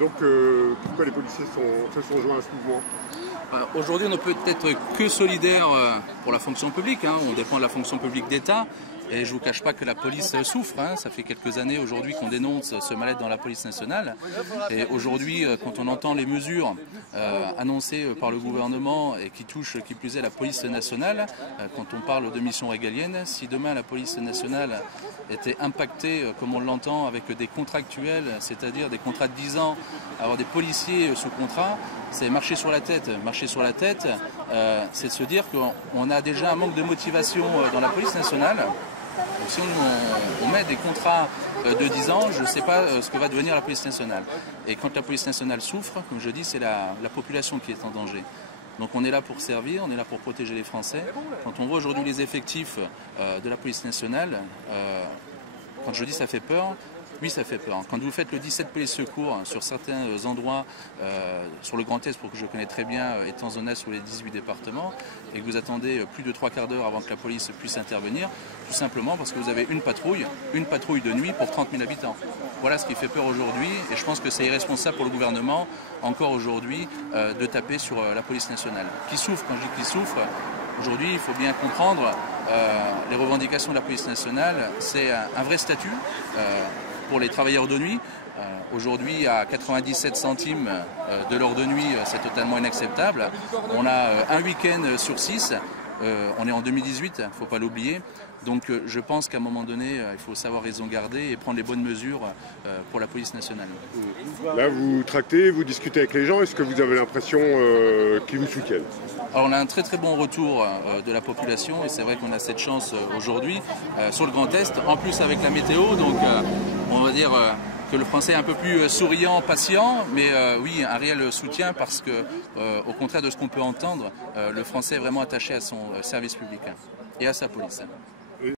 Donc pourquoi les policiers se sont joints à ce mouvement? Aujourd'hui, on ne peut être que solidaire pour la fonction publique. On dépend de la fonction publique d'État. Et je ne vous cache pas que la police souffre. Ça fait quelques années aujourd'hui qu'on dénonce ce mal-être dans la police nationale. Et aujourd'hui, quand on entend les mesures annoncées par le gouvernement et qui touchent qui plus est la police nationale, quand on parle de mission régalienne, si demain la police nationale était impactée, comme on l'entend, avec des contractuels, c'est-à-dire des contrats de 10 ans, avoir des policiers sous contrat, c'est marcher sur la tête. Marcher sur la tête, c'est se dire qu'on a déjà un manque de motivation dans la police nationale. Donc si on met des contrats de 10 ans, je ne sais pas ce que va devenir la police nationale. Et quand la police nationale souffre, comme je dis, c'est la population qui est en danger. Donc on est là pour servir, on est là pour protéger les Français. Quand on voit aujourd'hui les effectifs de la police nationale, quand je dis ça fait peur, oui, ça fait peur. Quand vous faites le 17 police secours sur certains endroits, sur le Grand Est, pour que je connais très bien, étant zone A sur les 18 départements, et que vous attendez plus de 3/4 d'heure avant que la police puisse intervenir, tout simplement parce que vous avez une patrouille de nuit pour 30 000 habitants. Voilà ce qui fait peur aujourd'hui, et je pense que c'est irresponsable pour le gouvernement, encore aujourd'hui, de taper sur la police nationale. Qui souffre, quand je dis qui souffre, aujourd'hui, il faut bien comprendre, les revendications de la police nationale, c'est un vrai statut pour les travailleurs de nuit. Aujourd'hui, à 97 centimes de l'heure de nuit, c'est totalement inacceptable. On a un week-end sur 6. On est en 2018, il ne faut pas l'oublier. Donc je pense qu'à un moment donné, il faut savoir raison garder et prendre les bonnes mesures pour la police nationale. Là, vous tractez, vous discutez avec les gens. Est-ce que vous avez l'impression qu'ils vous soutiennent? Alors on a un très très bon retour de la population et c'est vrai qu'on a cette chance aujourd'hui sur le Grand Est, en plus avec la météo, donc on va dire que le Français est un peu plus souriant, patient, mais oui, un réel soutien parce que, au contraire de ce qu'on peut entendre, le Français est vraiment attaché à son service public et à sa police.